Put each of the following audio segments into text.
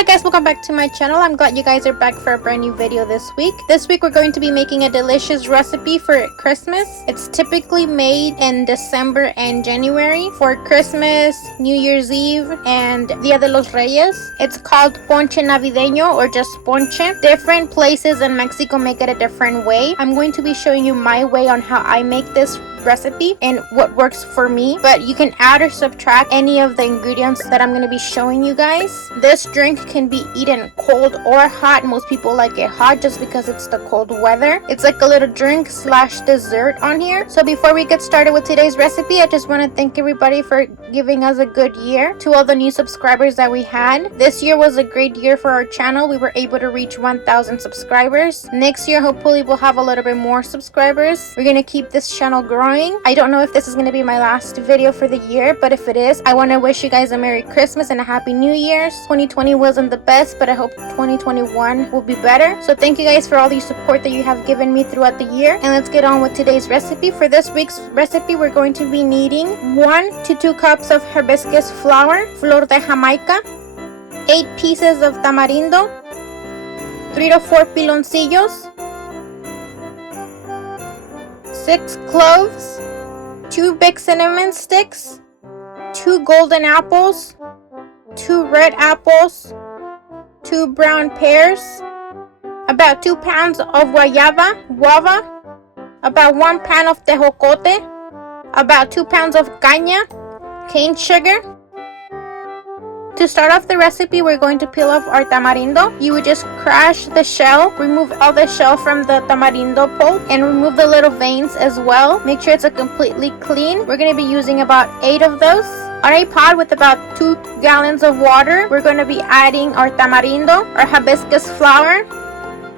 Hi guys, welcome back to my channel. I'm glad you guys are back for a brand new video this week. This week we're going to be making a delicious recipe for Christmas. It's typically made in December and January for Christmas, New Year's Eve, and Dia de los Reyes. It's called Ponche Navideño or just Ponche. Different places in Mexico make it a different way. I'm going to be showing you my way on how I make this recipe and what works for me, but you can add or subtract any of the ingredients that I'm going to be showing you guys. This drink can be eaten cold or hot. Most people like it hot just because it's the cold weather. It's like a little drink slash dessert on here. So before we get started with today's recipe, I just want to thank everybody for giving us a good year. To all the new subscribers that we had, this year was a great year for our channel. We were able to reach 1,000 subscribers. Next year hopefully we'll have a little bit more subscribers. We're going to keep this channel growing. I don't know if this is going to be my last video for the year, but if it is, I want to wish you guys a Merry Christmas and a Happy New Year's. 2020 wasn't the best, but I hope 2021 will be better. So thank you guys for all the support that you have given me throughout the year. And let's get on with today's recipe. For this week's recipe, we're going to be needing 1 to 2 cups of hibiscus flower, flor de Jamaica, 8 pieces of tamarindo, 3 to 4 pilloncillos, 6 cloves, 2 big cinnamon sticks, 2 golden apples, 2 red apples, 2 brown pears, about 2 pounds of guava, about 1 pound of tejocote, about 2 pounds of cane sugar. To start off the recipe, we're going to peel off our tamarindo. You would just crush the shell, remove all the shell from the tamarindo pulp, and remove the little veins as well. Make sure it's completely clean. We're going to be using about 8 of those. On a pot with about 2 gallons of water, we're going to be adding our tamarindo, our hibiscus flower,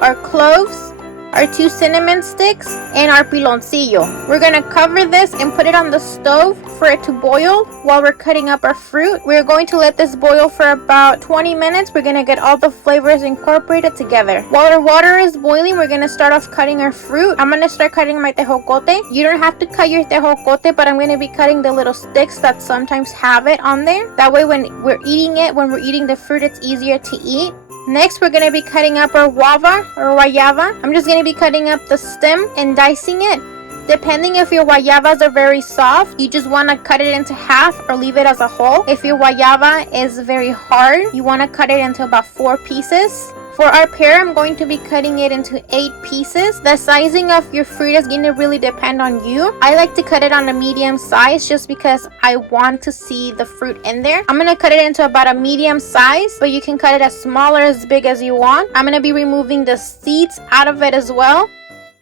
our cloves, our 2 cinnamon sticks, and our piloncillo. We're going to cover this and put it on the stove for it to boil while we're cutting up our fruit. We're going to let this boil for about 20 minutes. We're going to get all the flavors incorporated together. While our water is boiling, we're going to start off cutting our fruit. I'm going to start cutting my tejocote. You don't have to cut your tejocote, but I'm going to be cutting the little sticks that sometimes have it on there. That way when we're eating the fruit, it's easier to eat. Next, we're going to be cutting up our guava or guayaba. I'm just going to be cutting up the stem and dicing it. Depending if your guayabas are very soft, you just want to cut it into half or leave it as a whole. If your guayaba is very hard, you want to cut it into about 4 pieces. For our pear, I'm going to be cutting it into 8 pieces. The sizing of your fruit is going to really depend on you. I like to cut it on a medium size just because I want to see the fruit in there. I'm going to cut it into about a medium size, but you can cut it as small or as big as you want. I'm going to be removing the seeds out of it as well.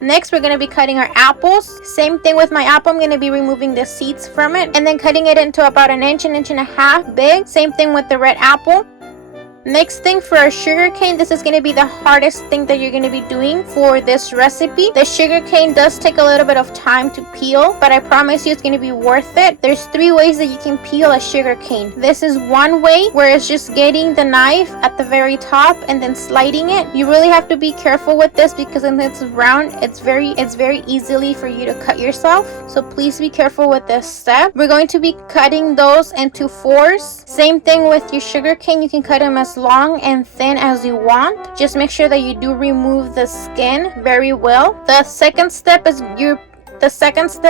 Next, we're going to be cutting our apples. Same thing with my apple. I'm going to be removing the seeds from it and then cutting it into about an inch and a half big. Same thing with the red apple. Next thing for our sugar cane, this is going to be the hardest thing that you're going to be doing for this recipe. The sugar cane does take a little bit of time to peel, but I promise you it's going to be worth it. There's 3 ways that you can peel a sugar cane. This is one way where it's just getting the knife at the very top and then sliding it. You really have to be careful with this because when it's round, it's very easily for you to cut yourself. So please be careful with this step. We're going to be cutting those into 4s. Same thing with your sugar cane. You can cut them as long and thin as you want. Just make sure that you do remove the skin very well. The second step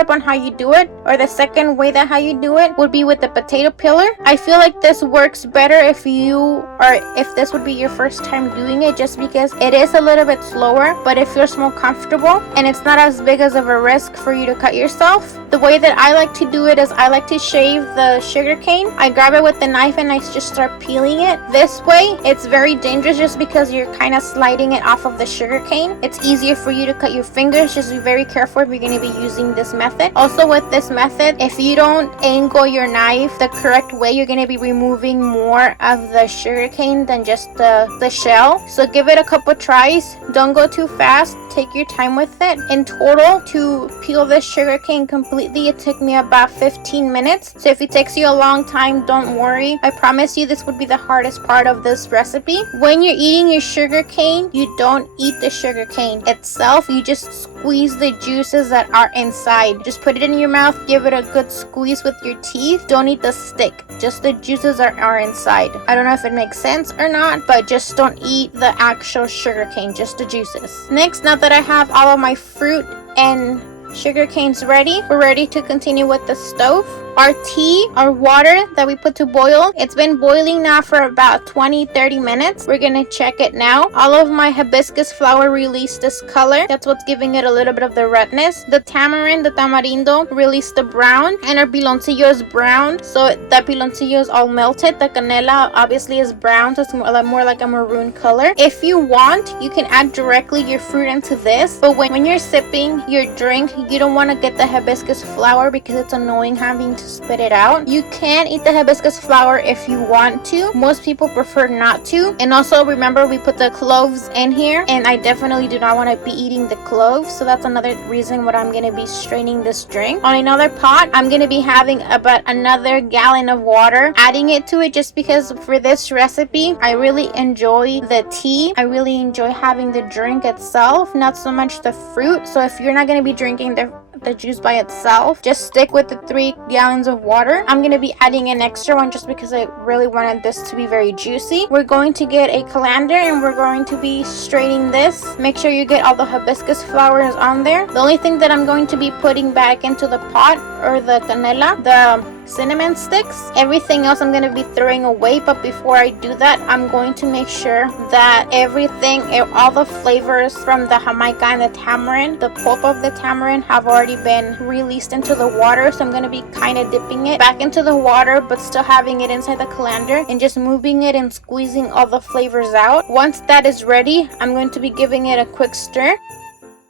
on how you do it, or the second way that how you do it, would be with the potato peeler. I feel like this works better if this would be your first time doing it, just because it is a little bit slower, but it feels more comfortable and it's not as big as of a risk for you to cut yourself. The way that I like to do it is I like to shave the sugar cane. I grab it with the knife and I just start peeling it. This way, it's very dangerous just because you're kind of sliding it off of the sugar cane. It's easier for you to cut your fingers. Just be very careful if you're going to be using this method. Also with this method, if you don't angle your knife the correct way, you're going to be removing more of the sugar cane than just the shell. So give it a couple tries. Don't go too fast. Take your time with it. In total, to peel this sugar cane completely, it took me about 15 minutes. So if it takes you a long time, don't worry. I promise you this would be the hardest part of this recipe. When you're eating your sugar cane, you don't eat the sugar cane itself. You just squeeze the juices that are inside. Just put it in your mouth, give it a good squeeze with your teeth. Don't eat the stick, just the juices are inside. I don't know if it makes sense or not, but just don't eat the actual sugarcane, just the juices. Next, now that I have all of my fruit and sugar canes ready, we're ready to continue with the stove. Our tea, our water that we put to boil, it's been boiling now for about 20-30 minutes. We're gonna check it now. All of my hibiscus flower released this color. That's what's giving it a little bit of the redness. The tamarind, the tamarindo released the brown, and our pilloncillo is brown, so that pilloncillo is all melted. The canela obviously is brown, so it's more like a maroon color. If you want, you can add directly your fruit into this, but when you're sipping your drink, you don't want to get the hibiscus flower because it's annoying having to spit it out. You can eat the hibiscus flower if you want to. Most people prefer not to. And also remember, we put the cloves in here, and I definitely do not want to be eating the cloves, so that's another reason why I'm going to be straining this drink. On another pot, I'm going to be having about another gallon of water, adding it to it just because for this recipe I really enjoy the tea. I really enjoy having the drink itself, not so much the fruit. So if you're not going to be drinking the juice by itself, just stick with the 3 gallons of water. I'm going to be adding an extra one just because I really wanted this to be very juicy. We're going to get a colander and we're going to be straining this. Make sure you get all the hibiscus flowers on there. The only thing that I'm going to be putting back into the pot are the canela, the cinnamon sticks. Everything else I'm going to be throwing away, but before I do that, I'm going to make sure that everything, all the flavors from the Jamaica and the tamarind, the pulp of the tamarind have already been released into the water. So I'm going to be kind of dipping it back into the water, but still having it inside the colander and just moving it and squeezing all the flavors out. Once that is ready, I'm going to be giving it a quick stir.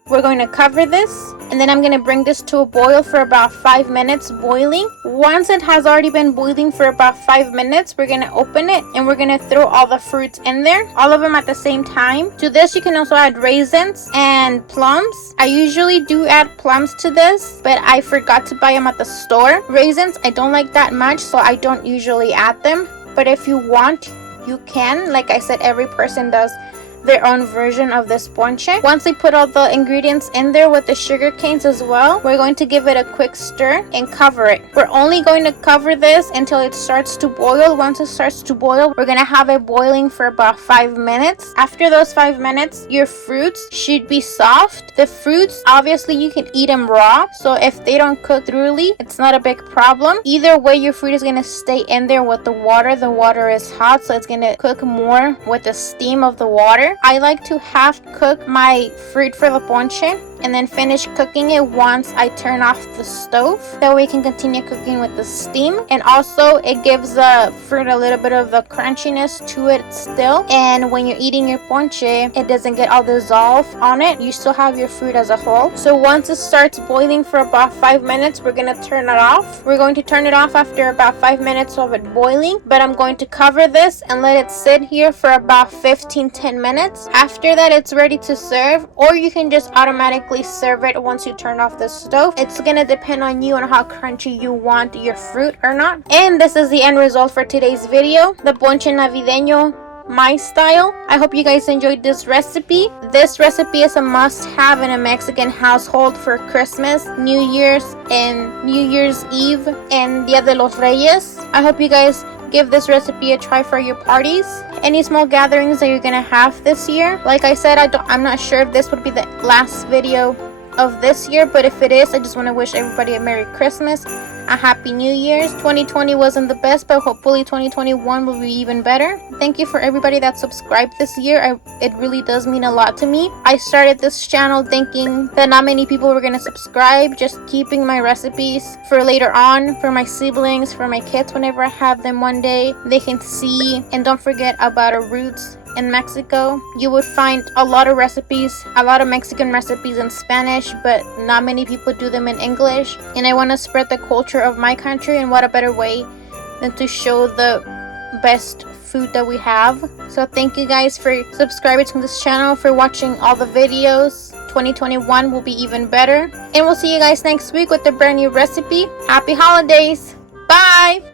We're going to cover this, and then I'm going to bring this to a boil for about 5 minutes boiling. Once it has already been boiling for about 5 minutes, we're going to open it and we're going to throw all the fruits in there, all of them at the same time. To this, you can also add raisins and plums. I usually do add plums to this, but I forgot to buy them at the store. Raisins, I don't like that much, so I don't usually add them. But if you want, you can. Like I said, every person does their own version of this ponche. Once we put all the ingredients in there with the sugar canes as well, we're going to give it a quick stir and cover it. We're only going to cover this until it starts to boil. Once it starts to boil, we're going to have it boiling for about 5 minutes. After those 5 minutes, your fruits should be soft. The fruits, obviously you can eat them raw, so if they don't cook thoroughly, it's not a big problem. Either way, your fruit is going to stay in there with the water. The water is hot, so it's going to cook more with the steam of the water. I like to half cook my fruit for the ponche and then finish cooking it once I turn off the stove. That way we can continue cooking with the steam. And also it gives the fruit a little bit of the crunchiness to it still. And when you're eating your ponche, it doesn't get all dissolved on it. You still have your fruit as a whole. So once it starts boiling for about 5 minutes, we're going to turn it off. We're going to turn it off after about 5 minutes of it boiling. But I'm going to cover this and let it sit here for about 15-10 minutes. After that, it's ready to serve, or you can just automatically serve it once you turn off the stove. It's gonna depend on you on how crunchy you want your fruit or not. And this is the end result for today's video, the Ponche Navideño, my style. I hope you guys enjoyed this recipe. This recipe is a must-have in a Mexican household for Christmas, New Year's, and New Year's Eve, and Dia de los Reyes. I hope you guys give this recipe a try for your parties, any small gatherings that you're gonna have this year. Like I said, I'm not sure if this would be the last video of this year, but if it is, I just want to wish everybody a Merry Christmas, a Happy New Year's. 2020 wasn't the best, but hopefully 2021 will be even better. Thank you for everybody that subscribed this year. It really does mean a lot to me. I started this channel thinking that not many people were going to subscribe, just keeping my recipes for later on, for my siblings, for my kids, whenever I have them one day, they can see. And don't forget about our roots. In Mexico, you would find a lot of recipes, a lot of Mexican recipes in Spanish, but not many people do them in English. And I want to spread the culture of my country, and what a better way than to show the best food that we have. So thank you guys for subscribing to this channel, for watching all the videos. 2021 will be even better, and we'll see you guys next week with a brand new recipe. Happy holidays. Bye.